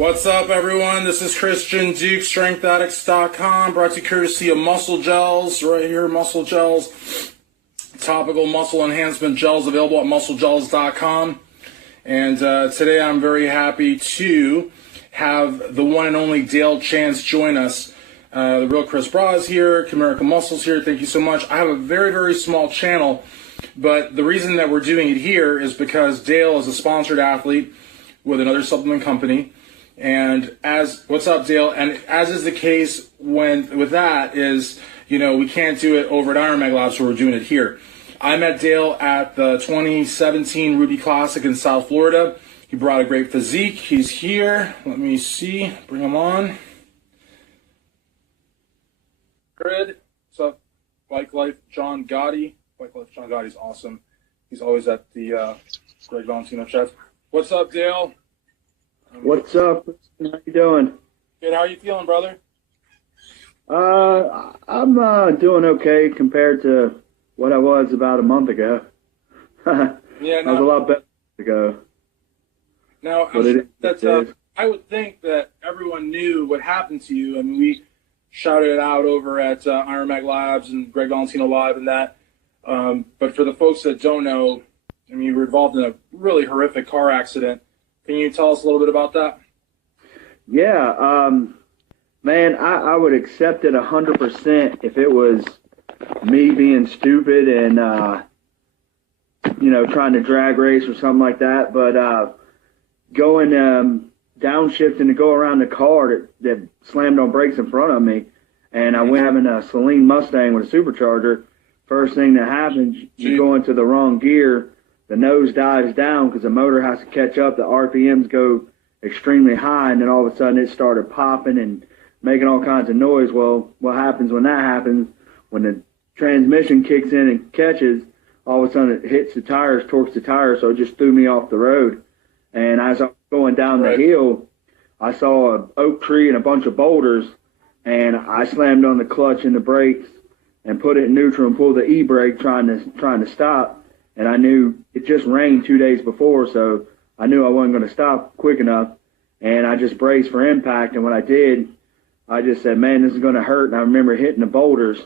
What's up, everyone? This is Christian Duke, StrengthAddicts.com, brought to you courtesy of Muscle Gels, right here, Muscle Gels. Topical muscle enhancement gels available at musclegels.com. And today I'm very happy to have the one and only Dale Chance join us. The real Chris Bra is here, Comerica Muscles here. Thank you so much. I have a very, very small channel, but the reason that we're doing it here is because Dale is a sponsored athlete with another supplement company. And what's up, Dale? And as is the case with that is, we can't do it over at Iron Mag Labs, so we're doing it here. I met Dale at the 2017 Ruby Classic in South Florida. He brought a great physique. He's here. Let me see. Bring him on. Good. What's up? Bike Life John Gotti. Bike Life John Gotti's awesome. He's always at the Greg Valentino chat. What's up, Dale? What's up? How you doing? Good. How are you feeling, brother? I'm doing okay compared to what I was about a month ago. Yeah, I was a lot better ago. Now, I would think that everyone knew what happened to you. I mean, we shouted it out over at Iron Mag Labs and Greg Valentino Live and that. But for the folks that don't know, I mean, you were involved in a really horrific car accident. Can you tell us a little bit about that? Yeah, man, I would accept it 100% if it was me being stupid and, trying to drag race or something like that. But going downshifting to go around the car that slammed on brakes in front of me, and I went having a Celine Mustang with a supercharger. First thing that happens, you go into the wrong gear. The nose dives down because the motor has to catch up. The RPMs go extremely high, and then all of a sudden it started popping and making all kinds of noise. Well, what happens when that happens? When the transmission kicks in and catches, all of a sudden it hits the tires, torques the tires, so it just threw me off the road. And as I was going down the hill, I saw an oak tree and a bunch of boulders, and I slammed on the clutch and the brakes and put it in neutral and pulled the e-brake trying to stop. And I knew it just rained 2 days before, so I knew I wasn't going to stop quick enough. And I just braced for impact. And when I did, I just said, man, this is going to hurt. And I remember hitting the boulders.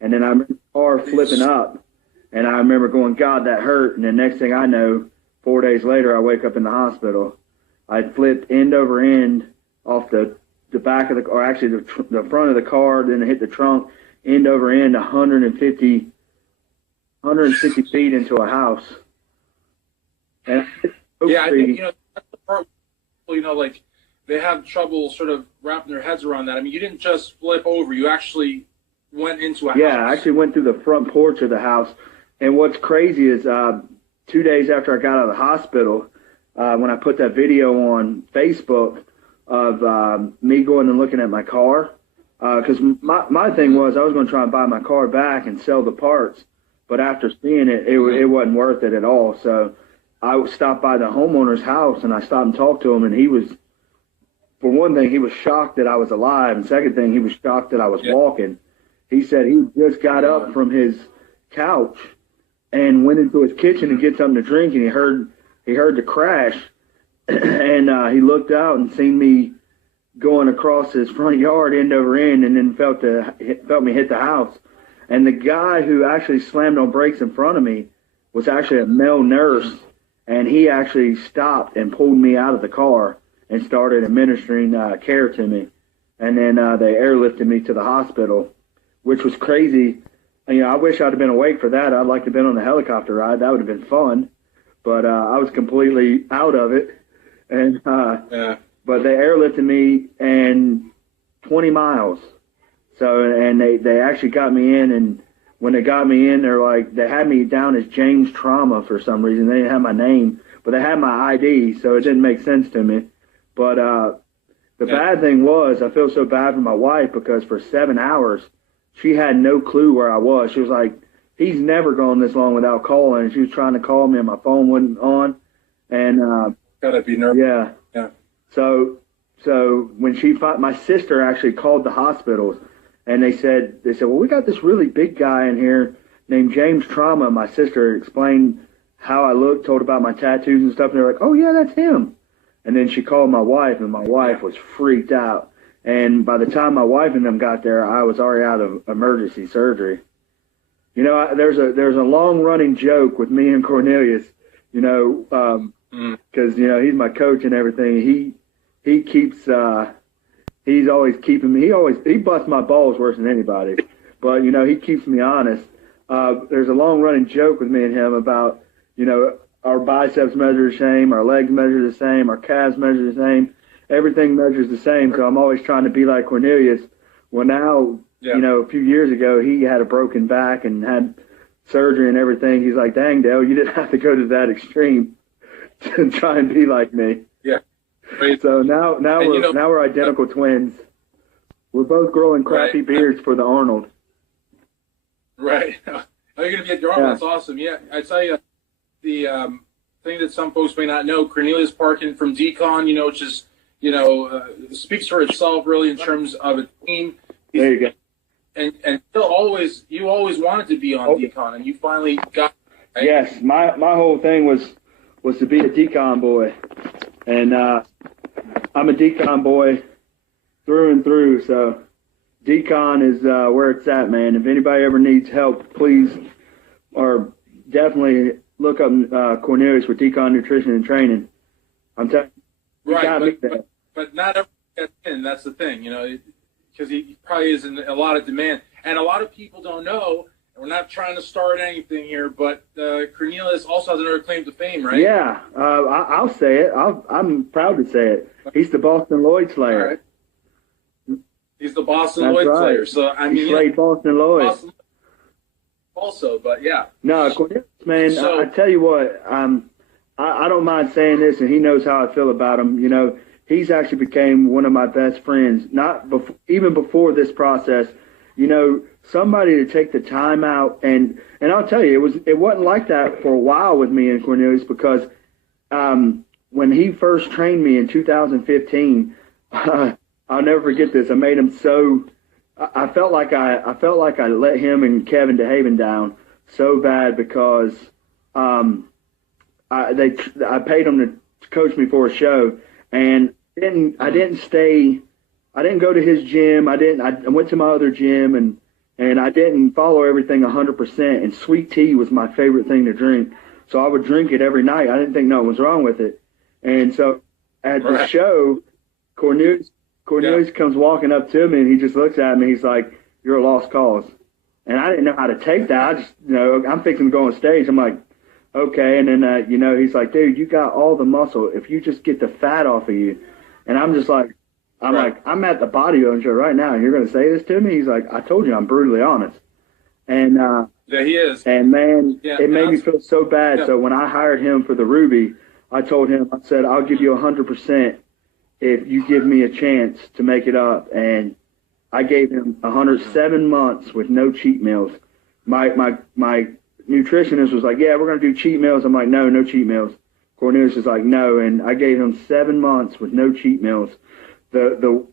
And then I remember the car flipping up. And I remember going, God, that hurt. And the next thing I know, 4 days later, I wake up in the hospital. I flipped end over end off the back of the car, actually the front of the car, then it hit the trunk, end over end, 160 feet into a house. And yeah, I think, that's the part, like, they have trouble sort of wrapping their heads around that. I mean, you didn't just flip over. You actually went into a house. Yeah, I actually went through the front porch of the house. And what's crazy is 2 days after I got out of the hospital, when I put that video on Facebook of me going and looking at my car, because my thing was I was going to try and buy my car back and sell the parts. But after seeing it, it wasn't worth it at all. So I stopped by the homeowner's house, and I stopped and talked to him, and he was, for one thing, he was shocked that I was alive, and second thing, he was shocked that I was walking. He said he just got up from his couch and went into his kitchen to get something to drink, and he heard the crash, and he looked out and seen me going across his front yard end over end, and then felt me hit the house. And the guy who actually slammed on brakes in front of me was actually a male nurse, and he actually stopped and pulled me out of the car and started administering care to me. And then they airlifted me to the hospital, which was crazy. I wish I'd have been awake for that. I'd like to have been on the helicopter ride. That would have been fun. But I was completely out of it. And but they airlifted me and 20 miles. So, and they actually got me in, and when they got me in, they had me down as James Trauma for some reason. They didn't have my name, but they had my ID, so it didn't make sense to me. But the bad thing was I feel so bad for my wife because for 7 hours, she had no clue where I was. She was like, he's never gone this long without calling. And she was trying to call me, and my phone wasn't on. And gotta be nervous. Yeah. So when my sister actually called the hospitals, and they said, well, we got this really big guy in here named James Trauma. My sister explained how I looked, told about my tattoos and stuff, and they're like, oh, yeah, that's him. And then she called my wife, and my wife was freaked out. And by the time my wife and them got there, I was already out of emergency surgery. You know, there's a long running joke with me and Cornelius, you know, because, you know, he's my coach and everything. He keeps, he's always keeping me, he busts my balls worse than anybody, but, you know, he keeps me honest. There's a long running joke with me and him about, you know, our biceps measure the same, our legs measure the same, our calves measure the same, everything measures the same. So I'm always trying to be like Cornelius. Well, now, you know, a few years ago, he had a broken back and had surgery and everything. He's like, dang, Dale, you didn't have to go to that extreme to try and be like me. Yeah. So now we're identical twins. We're both growing crappy beards for the Arnold. Right. Oh, you're going to be at your Arnold. That's awesome. Yeah. I tell you, the thing that some folks may not know, Cornelius Parkin from Decon, you know, which is, you know, speaks for itself really in terms of a team. There you go. And you always wanted to be on Decon, and you finally got. Right? Yes, my whole thing was to be a Decon boy, and I'm a Decon boy through and through. So Decon is where it's at, man. If anybody ever needs help, please, or definitely look up Cornelius with Decon Nutrition and Training. I'm telling you, right, but not everyone gets in. That's the thing, you know. Because he probably is in a lot of demand. And a lot of people don't know, and we're not trying to start anything here, but Cornelius also has another claim to fame, right? Yeah, I'll say it. I'm proud to say it. He's the Boston Lloyd Slayer. Right. He's the Boston Lloyd Slayer. So, I mean, he slayed Boston Lloyd. Boston also, but yeah. No, Cornelius, man, I tell you what, I don't mind saying this, and he knows how I feel about him. You know, he's actually became one of my best friends, even before this process. You know, somebody to take the time out, and I'll tell you, it wasn't like that for a while with me and Cornelius, because when he first trained me in 2015, I'll never forget this. I made him so. I felt like I let him and Kevin DeHaven down so bad, because I paid them to coach me for a show, and I didn't go to his gym. I went to my other gym, and I didn't follow everything 100%. And sweet tea was my favorite thing to drink, so I would drink it every night. I didn't think nothing was wrong with it. And so at the show, Cornelius comes walking up to me, and he just looks at me. He's like, "You're a lost cause." And I didn't know how to take that. I just, you know, I'm fixing to go on stage. I'm like, okay. And then, you know, he's like, "Dude, you got all the muscle. If you just get the fat off of you." And I'm just like, I'm at the bodybuilding show right now, and you're going to say this to me? He's like, "I told you, I'm brutally honest." And yeah, he is. And man, it made me feel so bad. Yeah. So when I hired him for the Ruby, I told him, I said, "I'll give you 100% if you give me a chance to make it up." And I gave him 107 months with no cheat meals. My nutritionist was like, "Yeah, we're going to do cheat meals." I'm like, no cheat meals. Cornelius is like, "No." And I gave him 7 months with no cheat meals. The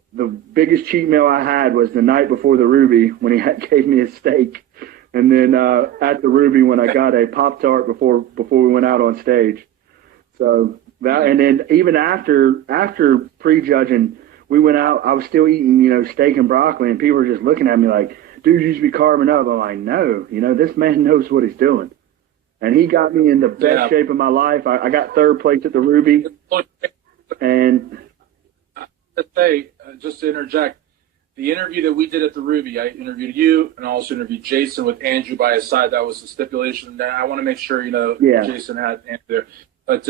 biggest cheat meal I had was the night before the Ruby, when he gave me a steak. And then at the Ruby, when I got a Pop-Tart before we went out on stage. So that, and then even after prejudging, we went out. I was still eating, you know, steak and broccoli, and people were just looking at me like, "Dude, you should be carving up." I'm like, "No, you know, this man knows what he's doing." And he got me in the best shape of my life. I got third place at the Ruby. And let's say, just to interject, the interview that we did at the Ruby, I interviewed you, and I also interviewed Jason with Andrew by his side. That was the stipulation. I want to make sure, you know, Jason had Andrew there. But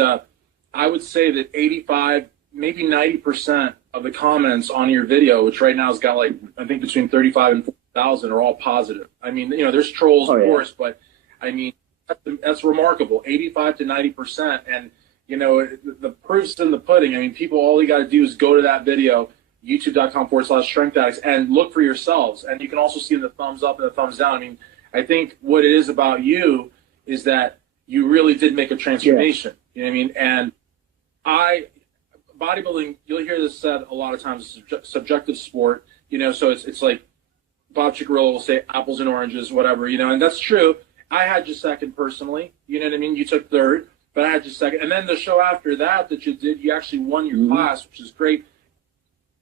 I would say that 85, maybe 90% of the comments on your video, which right now has got like, I think between 35 and 40,000, are all positive. I mean, you know, there's trolls, of course, but I mean, that's remarkable. 85 to 90%. And, you know, the proof's in the pudding. I mean, people, all you got to do is go to that video, youtube.com/Strength Addicts, and look for yourselves. And you can also see the thumbs up and the thumbs down. I mean, I think what it is about you is that you really did make a transformation. You know what I mean? And bodybuilding, you'll hear this said a lot of times, subjective sport, you know, so it's like Bob Cicarello will say apples and oranges, whatever, you know, and that's true. I had you second personally, you know what I mean? You took third, but I had just second. And then the show after that you did, you actually won your class, which is great.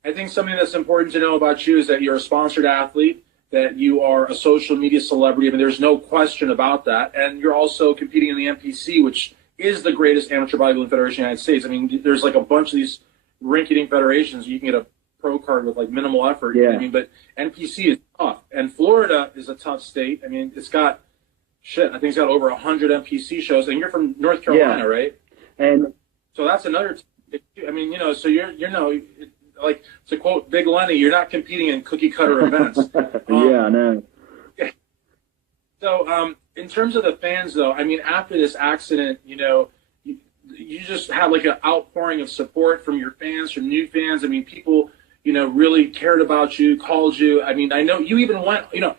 I think something that's important to know about you is that you're a sponsored athlete, that you are a social media celebrity. I mean, there's no question about that. And you're also competing in the NPC, which is the greatest amateur bodybuilding federation in the United States. I mean, there's like a bunch of these rinky-dink federations. You can get a pro card with like minimal effort. Yeah. You know what I mean, but NPC is tough. And Florida is a tough state. I mean, it's got, I think it's got over 100 NPC shows. And you're from North Carolina, right? And so that's another, I mean, you know, so you're like, to quote Big Lenny, you're not competing in cookie cutter events. Yeah, I know. So, in terms of the fans, though, I mean, after this accident, you know, you just had like an outpouring of support from your fans, from new fans. I mean, people, you know, really cared about you, called you. I mean, I know you even went, you know,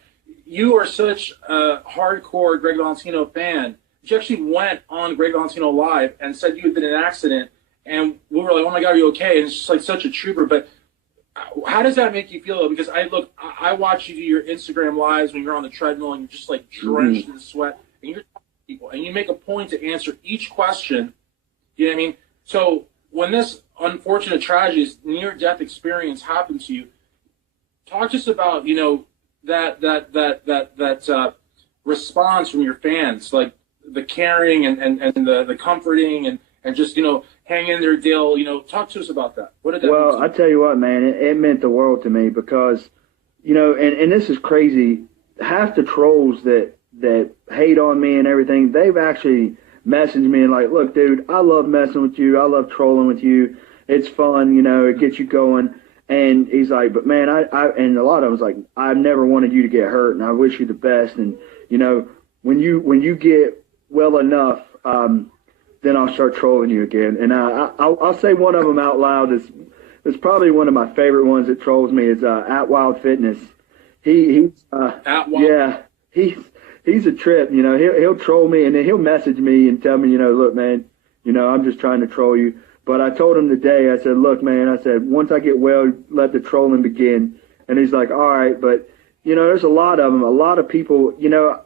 you are such a hardcore Greg Valentino fan. You actually went on Greg Valentino Live and said you had been in an accident. And we were like, oh my God, are you okay? And it's just like such a trooper. But how does that make you feel, though? Because I watch you do your Instagram lives when you're on the treadmill and you're just like drenched in sweat, and you're talking to people, and you make a point to answer each question. You know what I mean? So when this unfortunate tragedy, this near-death experience happened to you, talk to us about, you know, that response from your fans, like the caring and the comforting and just, you know, hang in there, Dale. You know, talk to us about that. What did that mean to you? I tell you what, man, it meant the world to me because, you know, and this is crazy. Half the trolls that hate on me and everything, they've actually messaged me and like, look, dude, I love messing with you. I love trolling with you. It's fun, you know, it gets you going. And he's like, but man, and a lot of them was like, I've never wanted you to get hurt, and I wish you the best. And you know, when you get well enough, then I'll start trolling you again. And I'll say one of them out loud. It's probably one of my favorite ones that trolls me is At Wild Fitness. He's At Wild. Yeah, he's a trip. You know, he'll troll me and then he'll message me and tell me, you know, look, man, you know, I'm just trying to troll you. But I told him today, I said, look, man, I said, once I get well, let the trolling begin. And he's like, all right. But, you know, there's a lot of them, a lot of people, you know,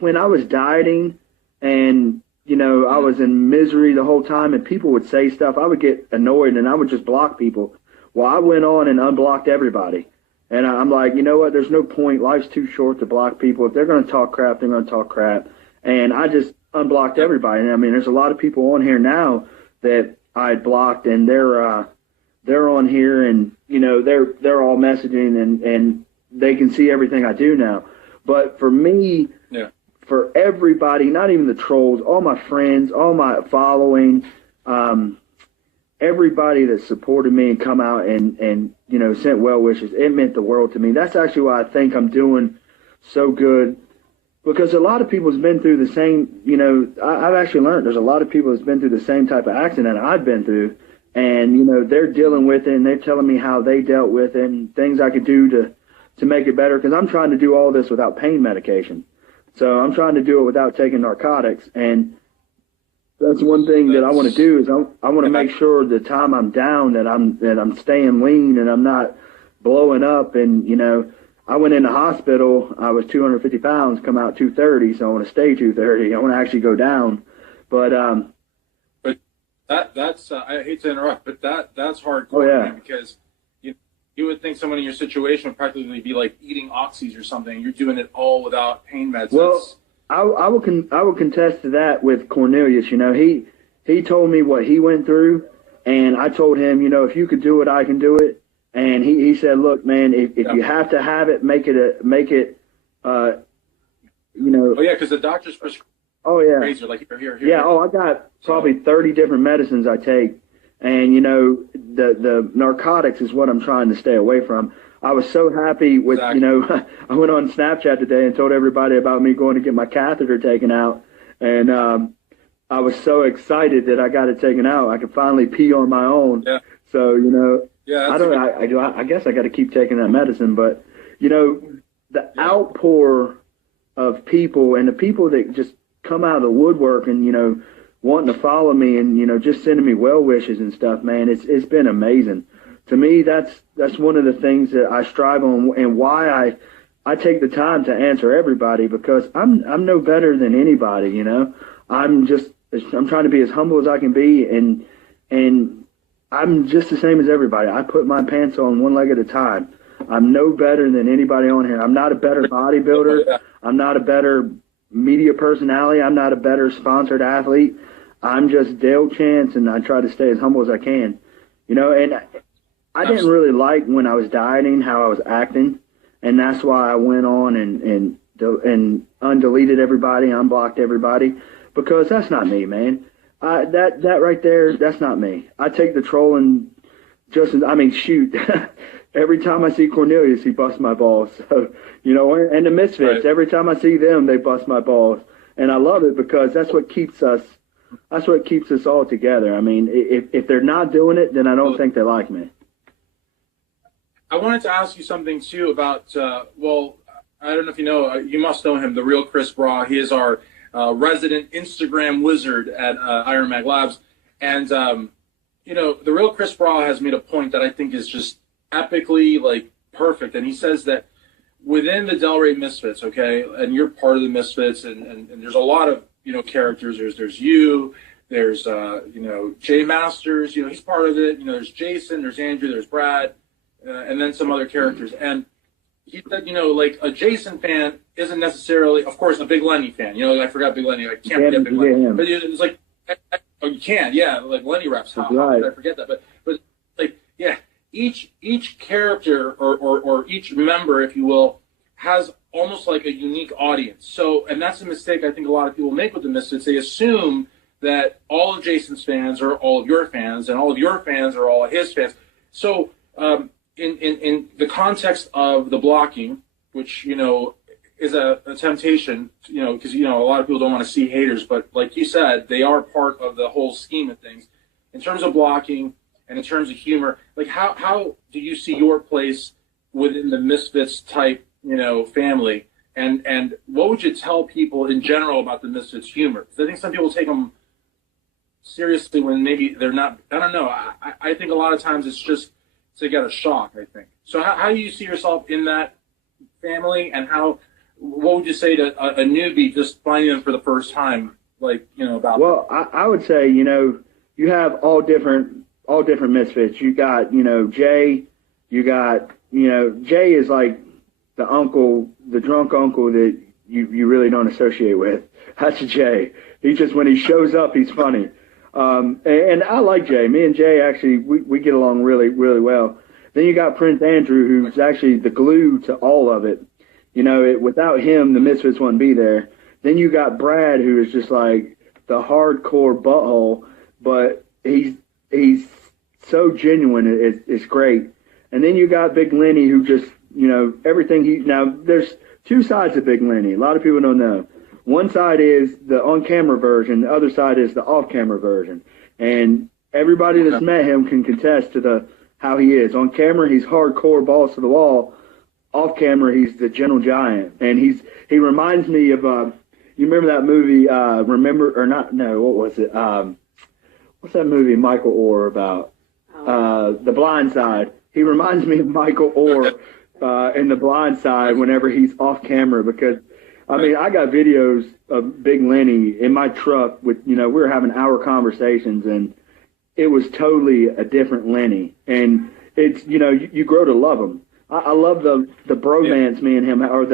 when I was dieting and, you know, I was in misery the whole time and people would say stuff, I would get annoyed and I would just block people. Well, I went on and unblocked everybody. And I'm like, you know what, there's no point. Life's too short to block people. If they're going to talk crap, they're going to talk crap. And I just unblocked everybody. And I mean, there's a lot of people on here now that I blocked, and they're on here, and you know they're all messaging, and they can see everything I do now. But for me, for everybody, not even the trolls, all my friends, all my following, everybody that supported me and come out and you know sent well wishes, it meant the world to me. That's actually why I think I'm doing so good. Because a lot of people has been through the same, you know, I've actually learned there's a lot of people that's been through the same type of accident I've been through. And, you know, they're dealing with it and they're telling me how they dealt with it and things I could do to make it better. Because I'm trying to do all this without pain medication. So I'm trying to do it without taking narcotics. And that's one thing that I want to do is I want to make sure the time I'm down that I'm staying lean and I'm not blowing up. And, you know, I went in the hospital. I was 250 pounds, come out 230. So I want to stay 230. I want to actually go down. But that's I hate to interrupt, but that's hardcore. Oh, yeah. Man, because you would think someone in your situation would practically be like eating oxys or something. You're doing it all without pain meds. Well, I will contest to that with Cornelius. You know, he told me what he went through, and I told him, you know, if you could do it, I can do it. And he said, look, man, if you have to have it, make it, you know. Oh, yeah, because the doctor's prescribed. Oh, yeah. Crazy. Like, here. Yeah, I got probably 30 different medicines I take. And, you know, the narcotics is what I'm trying to stay away from. I was so happy with, you know, I went on Snapchat today and told everybody about me going to get my catheter taken out. And I was so excited that I got it taken out. I could finally pee on my own. Yeah. So, you know. Yeah, I guess I got to keep taking that medicine, but you know, the outpour of people and the people that just come out of the woodwork and you know, wanting to follow me and you know, just sending me well wishes and stuff, man, it's been amazing. To me, that's one of the things that I strive on and why I take the time to answer everybody because I'm no better than anybody, you know. I'm just I'm trying to be as humble as I can be, and I'm just the same as everybody. I put my pants on one leg at a time. I'm no better than anybody on here. I'm not a better bodybuilder. I'm not a better media personality. I'm not a better sponsored athlete. I'm just Dale Chance, and I try to stay as humble as I can. And I didn't really like when I was dieting how I was acting, and that's why I went on and undeleted everybody, unblocked everybody, because that's not me, man. That right there, that's not me. I take the trolling shoot. Every time I see Cornelius, he busts my balls. So, and the Misfits, right. Every time I see them, they bust my balls. And I love it because that's what keeps us all together. I mean, if they're not doing it, then I don't think they like me. I wanted to ask you something, too, about, I don't know if you know, you must know him, the real Chris Bra. He is our resident Instagram wizard at Iron Mag Labs. And, the real Chris Bra has made a point that I think is just epically, perfect. And he says that within the Delray Misfits, okay, and you're part of the Misfits, and there's a lot of, characters. There's you, there's, Jay Masters, he's part of it. There's Jason, there's Andrew, there's Brad, and then some other characters. And he said, a Jason fan isn't necessarily, of course, a Big Lenny fan. I forgot Big Lenny. I can't forget Big Lenny. But it's like, oh, you can, yeah, like Lenny reps. How did I forget that? But yeah, each character or each member, if you will, has almost like a unique audience. So, and that's a mistake I think a lot of people make with the Misfits. They assume that all of Jason's fans are all of your fans, and all of your fans are all of his fans. So, in the context of the blocking, which, is a temptation, because, a lot of people don't want to see haters, but like you said, they are part of the whole scheme of things. In terms of blocking and in terms of humor, how do you see your place within the Misfits type, family? And what would you tell people in general about the Misfits humor? Because I think some people take them seriously when maybe they're not. I don't know. I think a lot of times it's just to get a shock, I think. So how do you see yourself in that family, and what would you say to a newbie just finding them for the first time, about Well, I would say, you have all different Misfits. You got, Jay, you got, Jay is like the uncle, the drunk uncle that you really don't associate with. That's Jay. He just, when he shows up, he's funny. And I like Jay. Me and Jay, actually, we get along really, really well. Then you got Prince Andrew, who's actually the glue to all of it. Without him, the Misfits wouldn't be there. Then you got Brad, who is just like the hardcore butthole, but he's so genuine. It's great. And then you got Big Lenny, who just, everything now there's two sides of Big Lenny. A lot of people don't know. One side is the on-camera version. The other side is the off-camera version. And everybody that's met him can contest to how he is. On camera, he's hardcore, balls to the wall. Off camera, he's the gentle giant. And he reminds me of, you remember that movie, what was it? What's that movie Michael Orr about? The Blind Side. He reminds me of Michael Orr in The Blind Side whenever he's off camera, because I got videos of Big Lenny in my truck with, we were having hour conversations, and it was totally a different Lenny. And it's, you grow to love him. I love the bromance me and him, or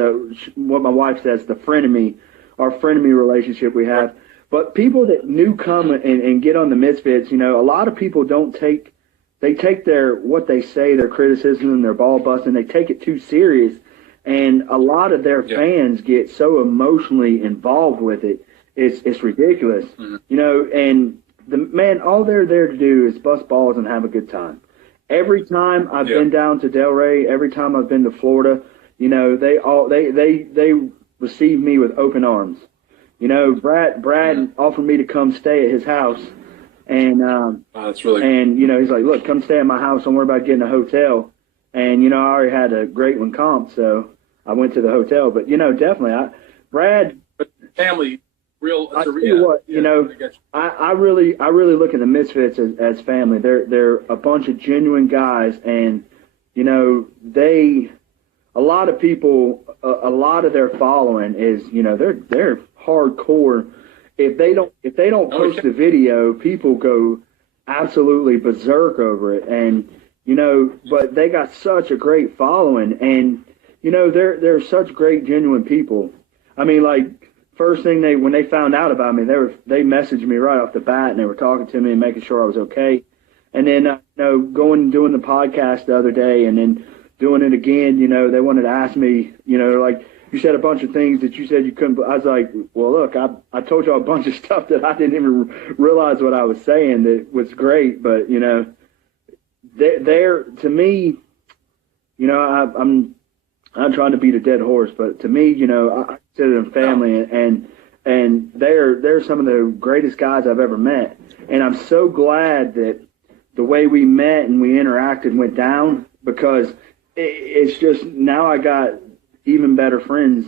what my wife says, the frenemy, our frenemy relationship we have. But people that come and get on the Misfits, a lot of people take what they say, their criticism and their ball busting, they take it too serious. And a lot of their fans get so emotionally involved with it. It's ridiculous, and all they're there to do is bust balls and have a good time. Every time I've been down to Delray, every time I've been to Florida, they receive me with open arms. Brad offered me to come stay at his house, and that's really and he's like, look, come stay at my house. Don't worry about getting a hotel. And I already had a great one comp, so I went to the hotel. But definitely, Brad, family. I tell you what, I really look at the Misfits as family. They're a bunch of genuine guys, and a lot of people, a lot of their following is they're hardcore. if they don't post the video, people go absolutely berserk over it. And but they got such a great following, and they're such great, genuine people. I mean, like, first thing when they found out about me, they messaged me right off the bat, and they were talking to me and making sure I was okay. And then going and doing the podcast the other day, and then doing it again, they wanted to ask me, like, you said a bunch of things that you said you couldn't. I was like, well, look, I told you a bunch of stuff that I didn't even realize what I was saying that was great, but they're to me, I'm trying to beat a dead horse, but to me, I consider them family, and they're some of the greatest guys I've ever met, and I'm so glad that the way we met and we interacted went down, because it's just now I got even better friends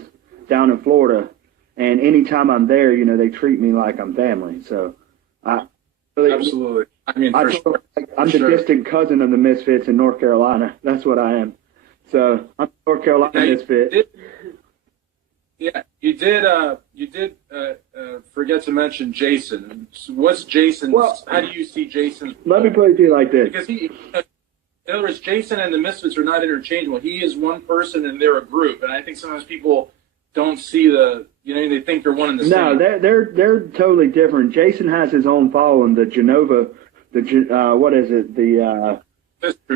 down in Florida, and anytime I'm there, they treat me like I'm family. So absolutely. I mean, I'm the distant cousin of the Misfits in North Carolina. That's what I am. So I'm North Carolina Misfit. You did forget to mention Jason. What's Jason's? How do you see Jason's? Let me put it to you like this. Because in other words, Jason and the Misfits are not interchangeable. He is one person and they're a group, and I think sometimes people don't see they think they're one and the same. No, they're totally different. Jason has his own following, the Genova, what is it? The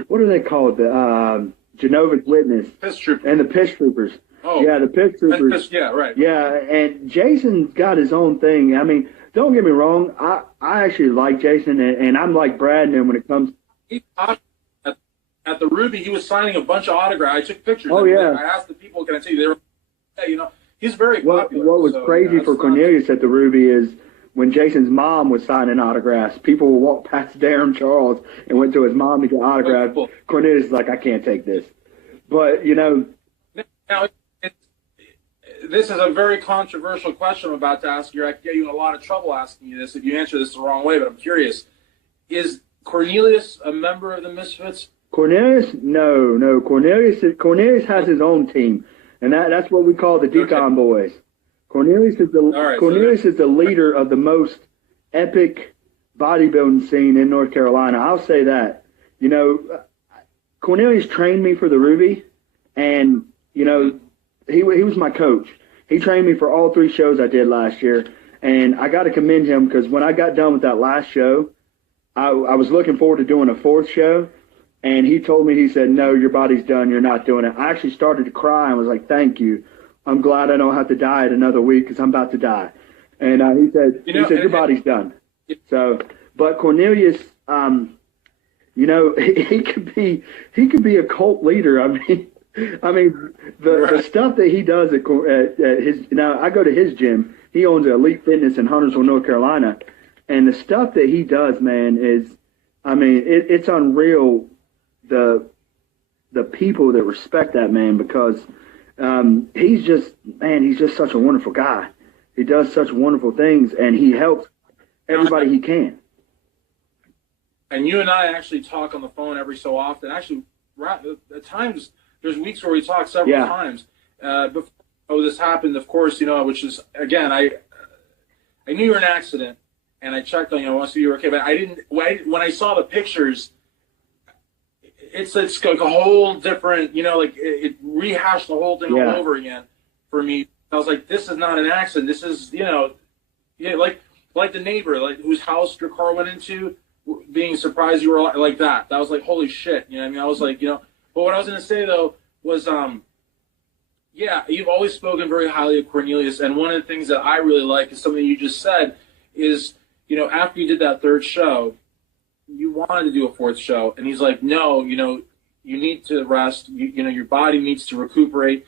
what are they called? The Jehovah's Witness and the Piss Troopers. Oh, yeah, the Piss Troopers. Yeah, right. Yeah, and Jason's got his own thing. I mean, don't get me wrong. I actually like Jason, and I'm like Brad and him when it comes. At the Ruby, he was signing a bunch of autographs. I took pictures. Oh, yeah. I asked the people, can I tell you, they were, he's very popular. What was crazy for Cornelius at the Ruby is when Jason's mom was signing autographs, people would walk past Darren Charles and went to his mom to get autographs. Cool. Cornelius is like, I can't take this. But, Now, this is a very controversial question I'm about to ask you. I could get you in a lot of trouble asking you this if you answer this the wrong way, but I'm curious. Is Cornelius a member of the Misfits? Cornelius? No. Cornelius has his own team, and that's what we call the Decon Boys. Cornelius is the leader of the most epic bodybuilding scene in North Carolina. I'll say that. Cornelius trained me for the Ruby, and he was my coach. He trained me for all 3 shows I did last year, and I got to commend him because when I got done with that last show, I was looking forward to doing a 4th show. And he told me, he said, no, your body's done. You're not doing it. I actually started to cry and was like, thank you. I'm glad I don't have to diet another week because I'm about to die. And he said, your body's done. So, but Cornelius, he could be a cult leader. I mean, the stuff that he does at his, now I go to his gym. He owns Elite Fitness in Huntersville, North Carolina. And the stuff that he does, man, is, it's unreal. The people that respect that man, because he's just such a wonderful guy. He does such wonderful things, and he helps everybody he can. And you and I actually talk on the phone every so often. Actually, at times there's weeks where we talk several times. Before this happened, of course, which is, again, I knew you were in an accident, and I checked on you. I want to see you were okay, but I didn't. When I saw the pictures, it's like a whole different, it rehashed the whole thing all over again for me. I was like, this is not an accident. This is, like the neighbor, like whose house your car went into, being surprised you were like that. That was like, holy shit. I was like, but what I was going to say though was, you've always spoken very highly of Cornelius. And one of the things that I really like is something you just said is, after you did that 3rd show, you wanted to do a 4th show, and he's like, no, you need to rest. Your body needs to recuperate.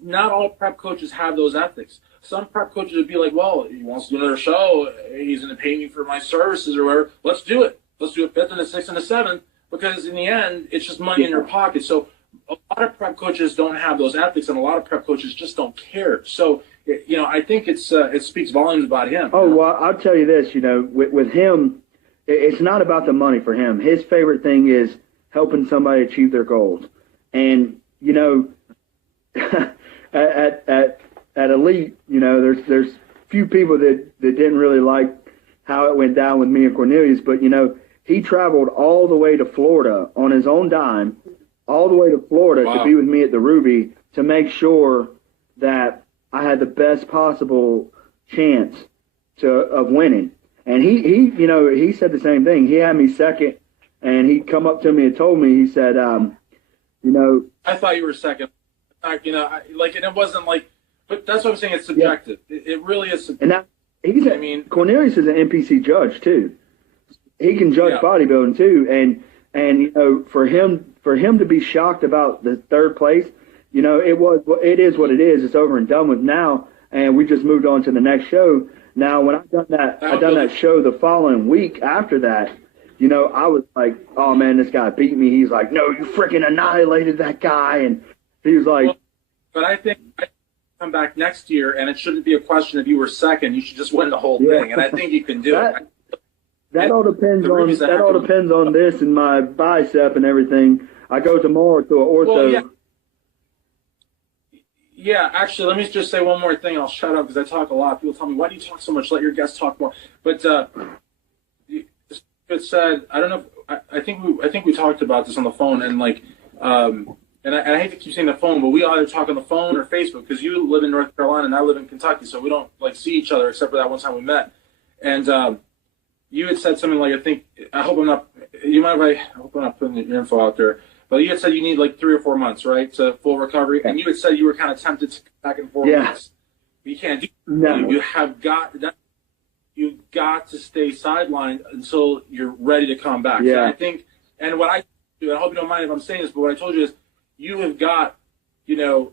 Not all prep coaches have those ethics. Some prep coaches would be like, well, he wants to do another show. He's going to pay me for my services or whatever. Let's do it. Let's do a 5th and a 6th and a 7th, because in the end, it's just money in your pocket. So a lot of prep coaches don't have those ethics, and a lot of prep coaches just don't care. So, I think it speaks volumes about him. Oh, well, I'll tell you this, with him, it's not about the money for him. His favorite thing is helping somebody achieve their goals. And, at Elite, there's few people that didn't really like how it went down with me and Cornelius, but he traveled all the way to Florida on his own dime, all the way to Florida to be with me at the Ruby to make sure that I had the best possible chance of winning. And he said the same thing. He had me second, and he come up to me and told me, he said, I thought you were second. And it wasn't like, but that's what I'm saying. It's subjective. Yeah. It really is subjective. And Cornelius is an NPC judge too. He can judge bodybuilding too. And for him to be shocked about the third place, it is what it is. It's over and done with now. And we just moved on to the next show. Now, when I done that show the following week after that, I was like, oh man, this guy beat me. He's like, no, you freaking annihilated that guy. And he was like, but I think I come back next year, and it shouldn't be a question if you were second. You should just win the whole thing, and I think you can do it. That all depends on this and my bicep and everything. I go tomorrow to an ortho. Well, yeah, actually, let me just say one more thing. I'll shut up because I talk a lot. People tell me, why do you talk so much? Let your guests talk more. But it said, I don't know. I think we talked about this on the phone, and and I hate to keep saying the phone, but we either talk on the phone or Facebook because you live in North Carolina and I live in Kentucky, so we don't see each other except for that one time we met. And you had said something like, I hope I'm not putting your info out there, but you had said you need 3 or 4 months, right, to full recovery, and you had said you were kind of tempted to come back in 4 months. You can't do that. No. You've got to stay sidelined until you're ready to come back. Yeah. So I think, and what I do, I hope you don't mind if I'm saying this, but what I told you is you have got, the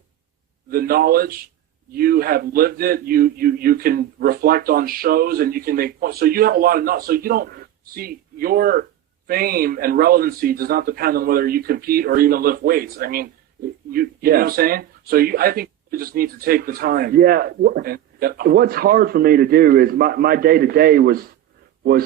knowledge, you have lived it, you can reflect on shows and you can make points. So you have a lot of knowledge. So you don't see your fame and relevancy does not depend on whether you compete or even lift weights. I mean, you know what I'm saying? So I think you just need to take the time. Yeah. What's hard for me to do is my day-to-day was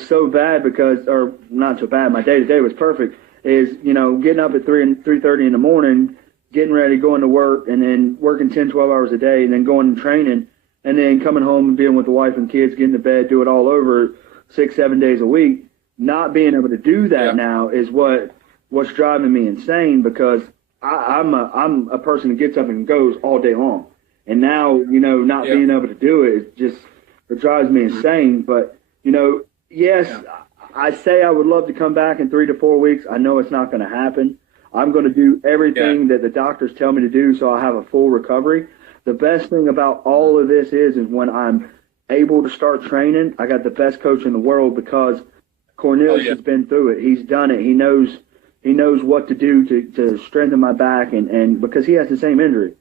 so bad because, or not so bad, my day-to-day was perfect, is, getting up at 3:30 in the morning, getting ready, going to work, and then working 10, 12 hours a day, and then going and training, and then coming home and being with the wife and kids, getting to bed, do it all over 6, 7 days a week. Not being able to do that now is what's driving me insane because I'm a person who gets up and goes all day long. And now, not being able to do it drives me insane. But, yes, I say I would love to come back in 3 to 4 weeks. I know it's not going to happen. I'm going to do everything that the doctors tell me to do so I'll have a full recovery. The best thing about all of this is when I'm able to start training, I got the best coach in the world because Cornelius has been through it. He's done it. He knows what to do to strengthen my back and because he has the same injury.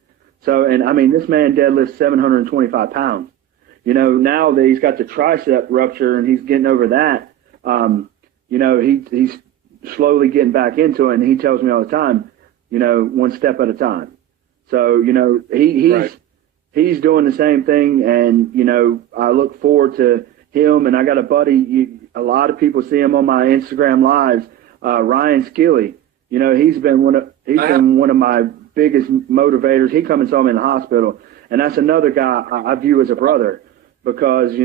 So, and I mean, this man deadlifts 725 pounds. Now that he's got the tricep rupture and he's getting over that, he's slowly getting back into it. And he tells me all the time, one step at a time. So, he's doing the same thing. And, I look forward to him. And I got a buddy, a lot of people see him on my Instagram lives, Ryan Skilly. He's been one of my biggest motivators. He come and saw me in the hospital, and that's another guy I view as a brother because he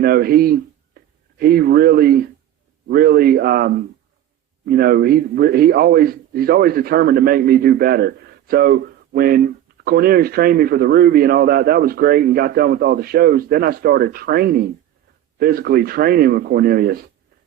really he's always determined to make me do better. So when Cornelius trained me for the Ruby and all that was great and got done with all the shows. Then I started physically training with Cornelius,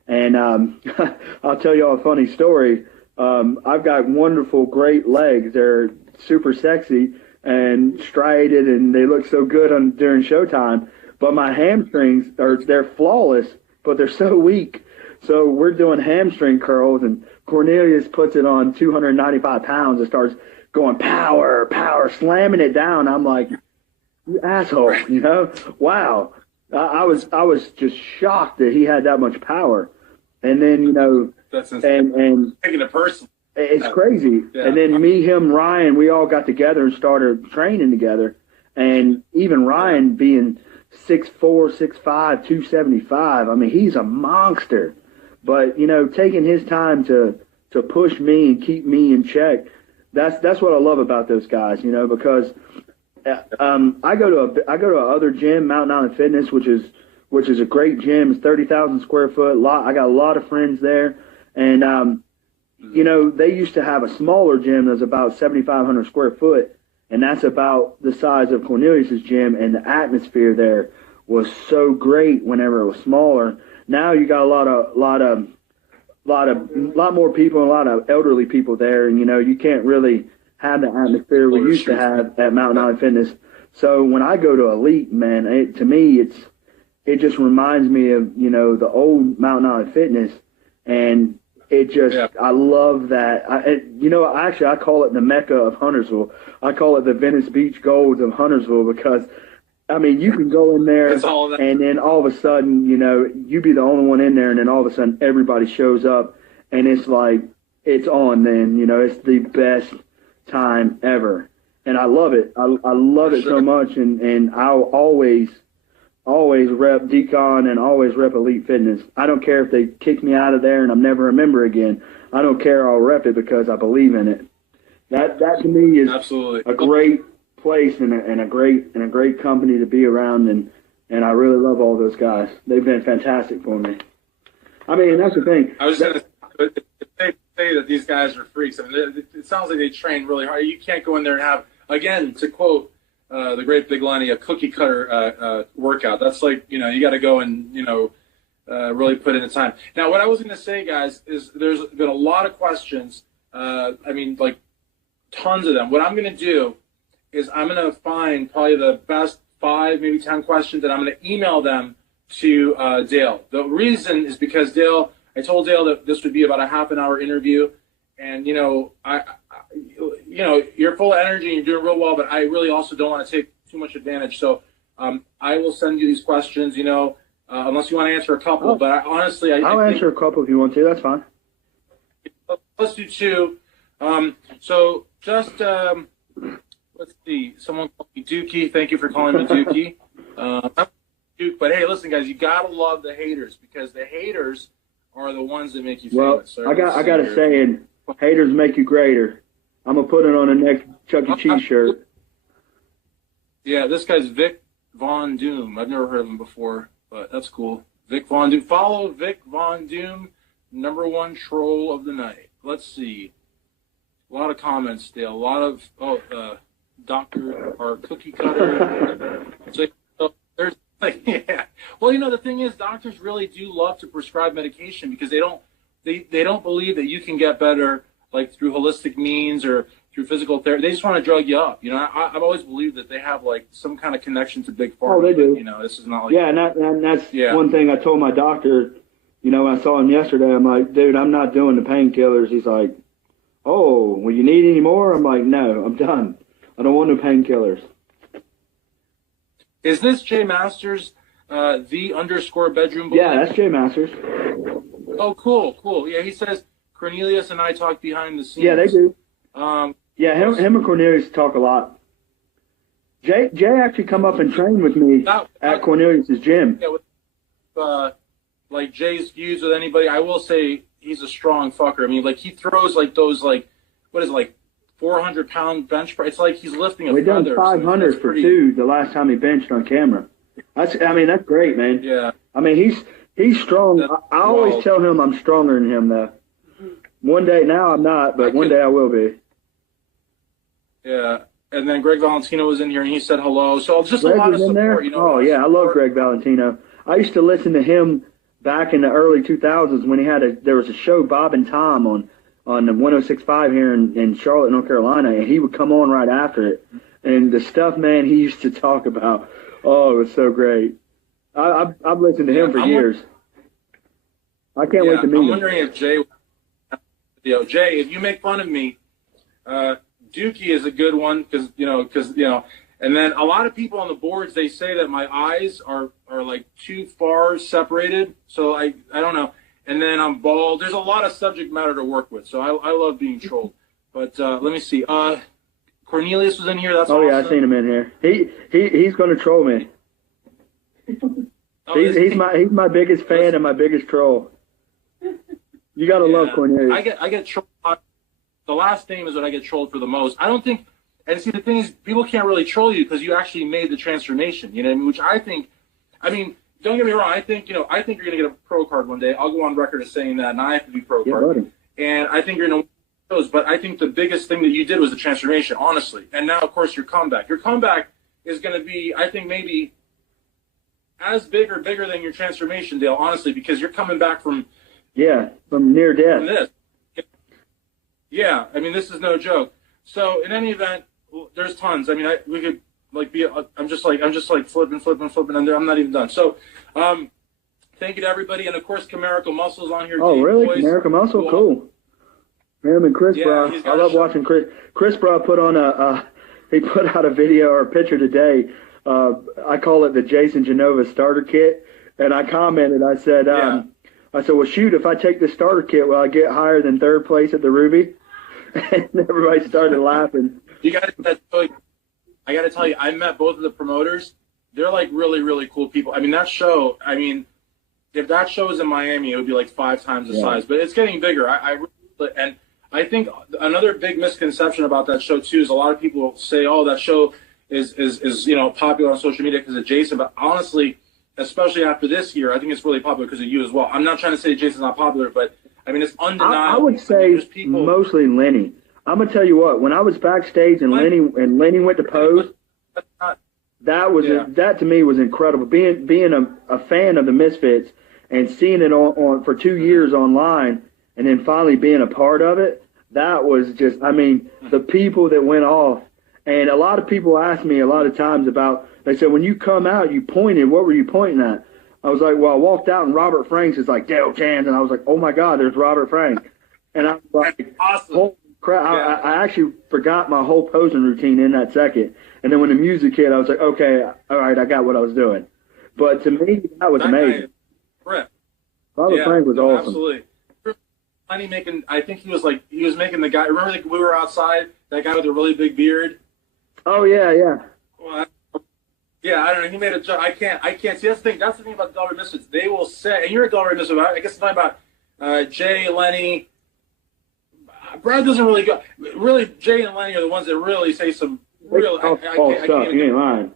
and I'll tell you all a funny story. I've got wonderful, great legs. They're super sexy and striated, and they look so good during showtime. But my hamstrings they're flawless, but they're so weak. So we're doing hamstring curls, and Cornelius puts it on 295 pounds and starts going power, slamming it down. I'm like, you asshole, Wow. I was just shocked that he had that much power. And then, that's insane. And taking it personally. It's crazy. Yeah. And then me, him, Ryan, we all got together and started training together. And even Ryan being 6'4", 6'5", 275, I mean, he's a monster. But, taking his time to push me and keep me in check, that's what I love about those guys, because I go to other gym, Mountain Island Fitness, which is which is a great gym. It's 30,000 square foot. I got a lot of friends there. And, you know, they used to have a smaller gym that's about 7,500 square foot. And that's about the size of Cornelius's gym. And the atmosphere there was so great whenever it was smaller. Now you got a lot more people and a lot of elderly people there. And, you know, you can't really have the atmosphere we used to have at Mountain Island Fitness. So when I go to Elite, man, to me, it just reminds me of, you know, the old Mountain Island Fitness. And it just, I love that. I call it the Mecca of Huntersville. I call it the Venice Beach Golds of Huntersville because, I mean, you can go in there and then all of a sudden, you know, you be the only one in there and then all of a sudden everybody shows up and it's like, it's on then, you know, it's the best time ever. And I love it. I love it so much. And I'll always rep Decon and always rep Elite Fitness. I don't care if they kick me out of there and I'm never a member again. I don't care. I'll rep it because I believe in it. That to me is absolutely a great place and a great company to be around. And I really love all those guys. They've been fantastic for me. I mean, that's the thing. I was going to say that these guys are freaks. I mean, it sounds like they train really hard. You can't go in there and have, again, to quote the great Big Lonnie, a cookie cutter workout. That's like, you know, you got to go and, you know, really put in the time. Now, what I was going to say, guys, is there's been a lot of questions. I mean, like tons of them. What I'm going to do is I'm going to find probably the best 5, maybe 10 questions, and I'm going to email them to Dale. The reason is because I told Dale that this would be about a half-an-hour interview, and, you know, you're full of energy and you're doing real well, but I really also don't want to take too much advantage. So I will send you these questions, you know, unless you want to answer a couple. But honestly, I'll answer a couple if you want to. That's fine. Let's do 2. So just let's see. Someone called me Dookie. Thank you for calling me Dookie. Duke, but hey, listen, guys, you gotta love the haters because the haters are the ones that make you famous. Well, I got a saying: haters make you greater. I'm gonna put it on the next Chuck E. Cheese shirt. Yeah, this guy's Vic Von Doom. I've never heard of him before, but that's cool. Vic Von Doom. Follow Vic Von Doom, #1 troll of the night. Let's see. A lot of comments still. A lot of Dr. or Cookie Cutter. So there's yeah. Well, you know, the thing is, doctors really do love to prescribe medication because they don't believe that you can get better like through holistic means or through physical therapy. They just want to drug you up. You know, I've always believed that they have like some kind of connection to big pharma. Oh, they do. But, you know, this is not like and that's one thing I told my doctor. You know, when I saw him yesterday, I'm like, dude, I'm not doing the painkillers. He's like, oh, well, you need any more? I'm like, no, I'm done. I don't want no painkillers. Is this Jay Masters, _bedroom boy? Yeah, that's Jay Masters. Oh, cool. Yeah, he says Cornelius and I talk behind the scenes. Yeah, they do. Him and Cornelius talk a lot. Jay actually come up and train with me at Cornelius's gym. Yeah, with like Jay's views with anybody, I will say he's a strong fucker. I mean, like he throws like those what is it, like 400-pound bench press. It's like he's lifting a feather. We done 500 for 2 the last time he benched on camera. That's great, man. Yeah. I mean, he's strong. I always tell him I'm stronger than him, though. One day, now I'm not, but one day I will be. Yeah. And then Greg Valentino was in here, and he said hello. So just Greg a lot of support. There? You know, oh, yeah, I love Greg Valentino. I used to listen to him back in the early 2000s when there was a show, Bob and Tom, on the 106.5 here in Charlotte, North Carolina, and he would come on right after it. And the stuff, man, he used to talk about, oh, it was so great. I've listened to him for years. I can't wait to meet him. I'm wondering if Jay, if you make fun of me, Dookie is a good one because and then a lot of people on the boards, they say that my eyes are like too far separated. So I don't know. And then I'm bald. There's a lot of subject matter to work with. So I love being trolled. But let me see. Cornelius was in here. That's awesome. Yeah, I seen him in here. He's going to troll me. He's my biggest fan and my biggest troll. You got to love Cornelius. I get trolled. The last name is what I get trolled for the most. I don't think. And see, the thing is, people can't really troll you because you actually made the transformation. You know what I mean? Which I think. I mean, don't get me wrong. I think you're going to get a pro card one day. I'll go on record as saying that, and I have to be pro card. Buddy. And I think you're going to win those. But I think the biggest thing that you did was the transformation, honestly. And now, of course, your comeback. Your comeback is going to be, I think, maybe as big or bigger than your transformation, Dale, honestly, because you're coming back from near death. From this. Yeah, I mean, this is no joke. So in any event, there's tons. I mean, we could like be. I'm just like flipping, and I'm not even done. So, thank you to everybody, and of course, Chimerical Muscle's on here. Oh, really? Chimerical Muscle, cool. Him and Chris Bra. I love watching Chris. Chris Bra put on he put out a video or a picture today. I call it the Jason Genova starter kit, and I commented. I said, well, shoot, if I take the starter kit, will I get higher than third place at the Ruby? And everybody started laughing. I got to tell you, I met both of the promoters. They're like really, really cool people. I mean, that show, if that show was in Miami, it would be like 5 times the size, but it's getting bigger. And I think another big misconception about that show too is a lot of people say, oh, that show is popular on social media because of Jason. But honestly, especially after this year, I think it's really popular because of you as well. I'm not trying to say Jason's not popular, but I mean, it's undeniable. I would say mostly Lenny. I'm gonna tell you what. When I was backstage and Lenny went to pose, that to me was incredible. Being a fan of the Misfits and seeing it on for 2 years online, and then finally being a part of it, that was just. I mean, the people that went off, and a lot of people ask me a lot of times about. They said when you come out, you pointed. What were you pointing at? I was like, well, I walked out and Robert Franks is like, Dale Chance. And I was like, oh, my God, there's Robert Franks. And I was like, awesome. Holy crap. Yeah. I actually forgot my whole posing routine in that second. And then when the music hit, I was like, okay, all right, I got what I was doing. But to me, that was amazing. Correct. Robert Franks was awesome. Absolutely. I think he was making the guy, remember we were outside, that guy with the really big beard? Oh, yeah. Well, yeah, I don't know. He made a joke. I can't see. That's the thing about the Delaware Misfits. They will say, and you're a Delaware Misfit. I guess it's talking about Jay, Lenny. Brad doesn't really go. Really, Jay and Lenny are the ones that really say some real. I can't even. You ain't lying.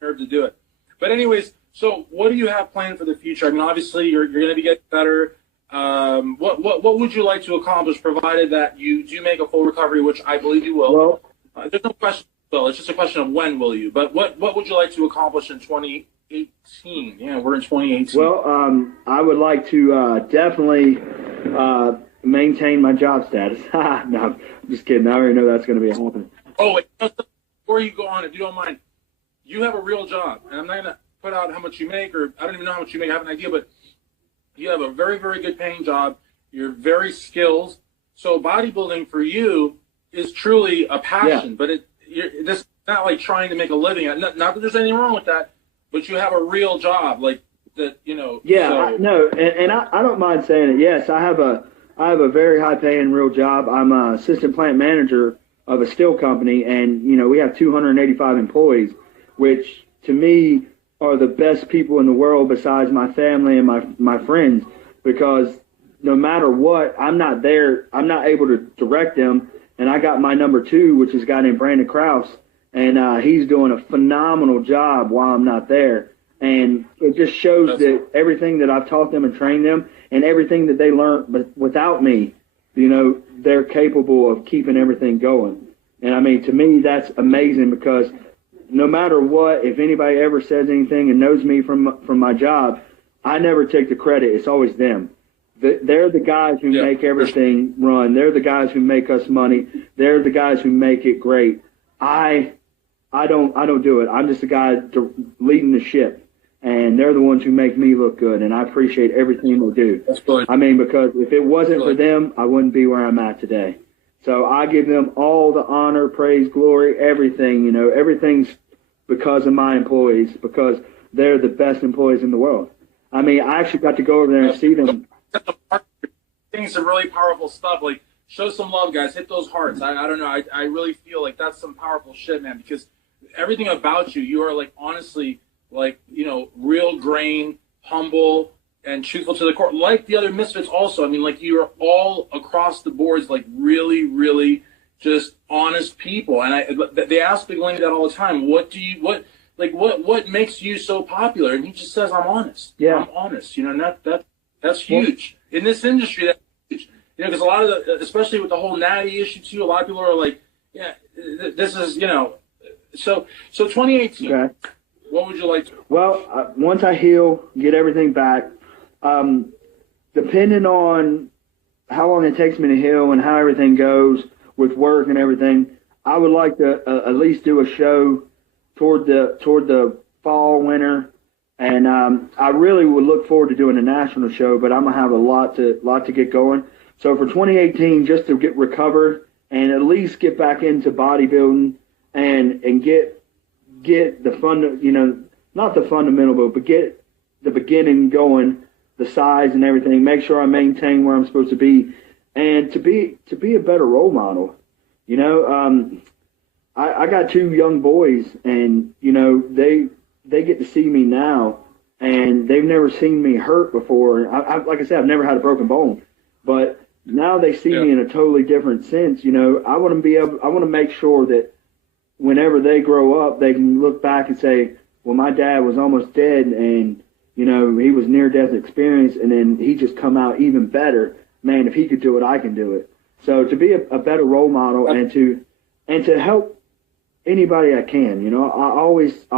Nerve to do it. But anyways, so what do you have planned for the future? I mean, obviously you're going to be getting better. What would you like to accomplish, provided that you do make a full recovery, which I believe you will? Well, there's no question. Well, it's just a question of when will you. But what would you like to accomplish in 2018? Yeah, we're in 2018. Well, I would like to definitely maintain my job status. No, I'm just kidding. I already know that's going to be a happen. Oh, wait. Before you go on, if you don't mind, you have a real job. And I'm not going to put out how much you make, or I don't even know how much you make. I have an idea, but you have a very, very good paying job. You're very skilled. So bodybuilding for you is truly a passion, but this is not like trying to make a living. Not that there's anything wrong with that, but you have a real job, like that, Yeah, so. I don't mind saying it. Yes, I have a very high paying real job. I'm an assistant plant manager of a steel company, and we have 285 employees, which to me are the best people in the world besides my family and my friends, because no matter what, I'm not there. I'm not able to direct them. And I got my number 2, which is a guy named Brandon Krause, and he's doing a phenomenal job while I'm not there. And it just shows that everything that I've taught them and trained them, and everything that they learned, but without me, they're capable of keeping everything going. And I mean, to me, that's amazing, because no matter what, if anybody ever says anything and knows me from my job, I never take the credit. It's always them. They're the guys who make everything run. They're the guys who make us money. They're the guys who make it great. I don't do it. I'm just the guy leading the ship, and they're the ones who make me look good. And I appreciate everything they do. That's good. I mean, because if it wasn't for them, I wouldn't be where I'm at today. So I give them all the honor, praise, glory, everything. Everything's because of my employees, because they're the best employees in the world. I mean, I actually got to go over there and see them. Things some really powerful stuff. Like, show some love, guys. Hit those hearts. I don't know. I really feel like that's some powerful shit, man. Because everything about you are like, honestly, like, real grain, humble, and truthful to the core. Like the other Misfits, also. I mean, like, you are all across the boards, like, really, really just honest people. And they ask Big Lenny that all the time. like what makes you so popular? And he just says, I'm honest. Yeah. I'm honest. You know, that's huge in this industry. That's huge. You know, because a lot of especially with the whole natty issue too, a lot of people are like, yeah, this is, you know, so 2018. Okay. What would you like to? Well, once I heal, get everything back, depending on how long it takes me to heal and how everything goes with work and everything, I would like to at least do a show toward the fall, winter, and I really would look forward to doing a national show. But I'm gonna have a lot to get going. So for 2018, just to get recovered and at least get back into bodybuilding and get the not the fundamental, but get the beginning going, the size and everything. Make sure I maintain where I'm supposed to be, and to be a better role model. You know, I got 2 young boys, and you know they get to see me now, and they've never seen me hurt before. Like I said, I've never had a broken bone, but now they see me in a totally different sense. You know, I want to make sure that whenever they grow up, they can look back and say, well, my dad was almost dead, and you know, he was near-death experience, and then he just come out even better. Man, if he could do it, I can do it. So to be a better role model and to help anybody I can, you know, I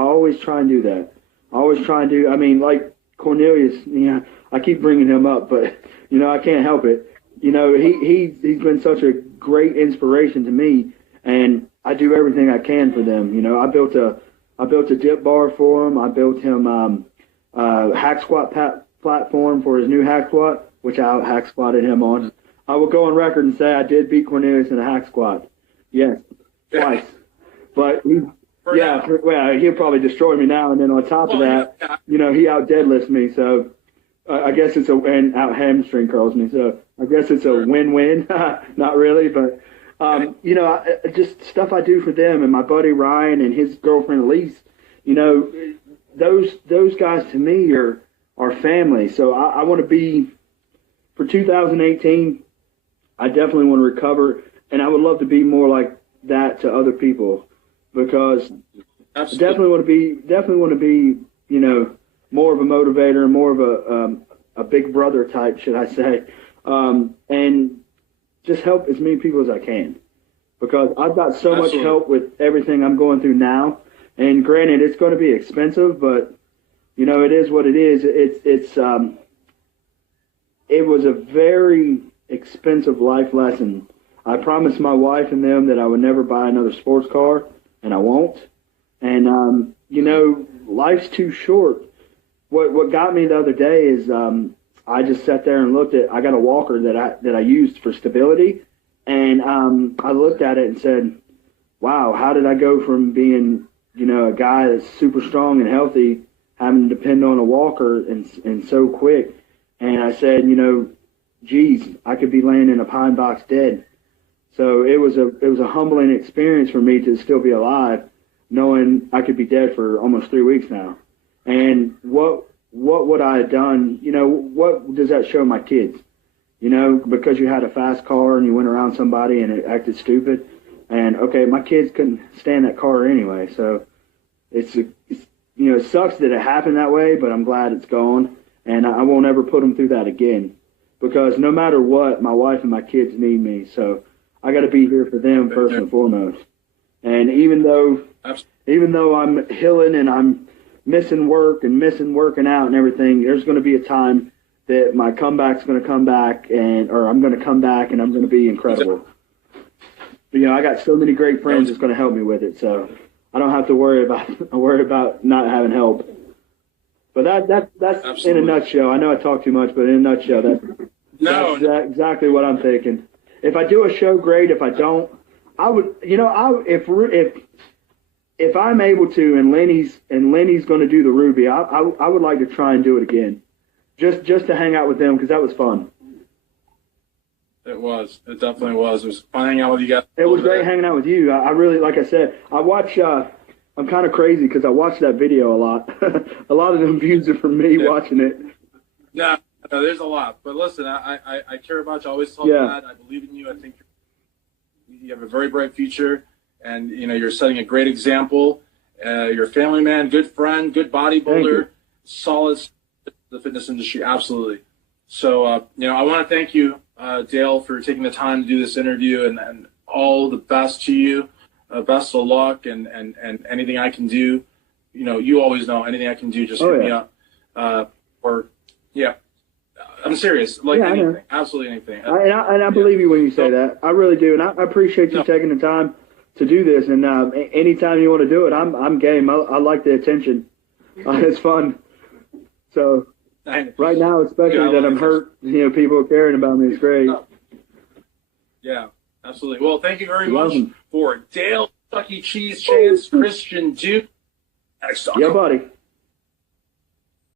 always try and do that. I always try and do. I mean, like Cornelius, you know, I keep bringing him up, but you know, I can't help it. You know, he's been such a great inspiration to me, and I do everything I can for them. You know, I built a dip bar for him. I built him hack squat platform for his new hack squat, which I out hack squatted him on. I will go on record and say I did beat Cornelius in a hack squat. Yes, twice. But he'll probably destroy me now. And then on top of that, you know, he out deadlifts me. So I guess it's and out hamstring curls me. So I guess it's a win-win. Not really, but you know, just stuff I do for them, and my buddy Ryan and his girlfriend Elise. You know, those guys to me are family. So I want to be for 2018. I definitely want to recover, and I would love to be more like that to other people, because I definitely want to be, you know, more of a motivator and more of a big brother type, should I say, and just help as many people as I can, because I've got so much help with everything I'm going through now. And granted, it's going to be expensive, but you know, it is what it is. It was a very expensive life lesson. I promised my wife and them that I would never buy another sports car, and I won't. And you know, life's too short. What got me the other day is I just sat there and looked at. I got a walker that I used for stability, and I looked at it and said, "Wow, how did I go from being, you know, a guy that's super strong and healthy, having to depend on a walker and so quick?" And I said, you know, geez, I could be laying in a pine box dead. So it was a humbling experience for me to still be alive, knowing I could be dead for almost 3 weeks now. And what would I have done? You know, what does that show my kids? You know, because you had a fast car and you went around somebody and it acted stupid. And okay, my kids couldn't stand that car anyway. So it's you know, it sucks that it happened that way, but I'm glad it's gone. And I won't ever put them through that again, because no matter what, my wife and my kids need me. So I got to be here for them first and foremost. And even though I'm healing and I'm missing work and missing working out and everything, there's going to be a time that my comeback's going to come back, or I'm going to come back and I'm going to be incredible. But, you know, I got so many great friends that's going to help me with it, so I don't have to worry about not having help. But that's Absolutely. In a nutshell. I know I talk too much, but in a nutshell, that's exactly what I'm thinking. If I do a show, great. If I don't, I would. You know, if I'm able to, and Lenny's going to do the Ruby, I would like to try and do it again, just to hang out with them, because that was fun. It was. It definitely was. It was fun hanging out with you guys. It was great hanging out with you. I really, like I said, I watch. I'm kind of crazy because I watch that video a lot. A lot of them views are from me watching it. No, there's a lot. But listen, I care about you. I always tell you that. I believe in you. I think you have a very bright future, and you know, you're setting a great example. You're a family man, good friend, good Thank you. bodybuilder, solid in the fitness industry, absolutely. So, I want to thank you, Dale, for taking the time to do this interview, and all the best to you. Best of luck, and anything I can do, you always know, anything I can do, just hit me up. I'm serious, like anything, absolutely anything. I believe you when you say that. I really do, and I appreciate you taking the time to do this. And anytime you want to do it, I'm game. I like the attention. It's fun. So right now, especially that I'm hurt, people are caring about me. It's great. Yeah, absolutely. Well, thank you very much for Dale Chuck E. Cheese Chance, Christian Duke. Yeah, buddy.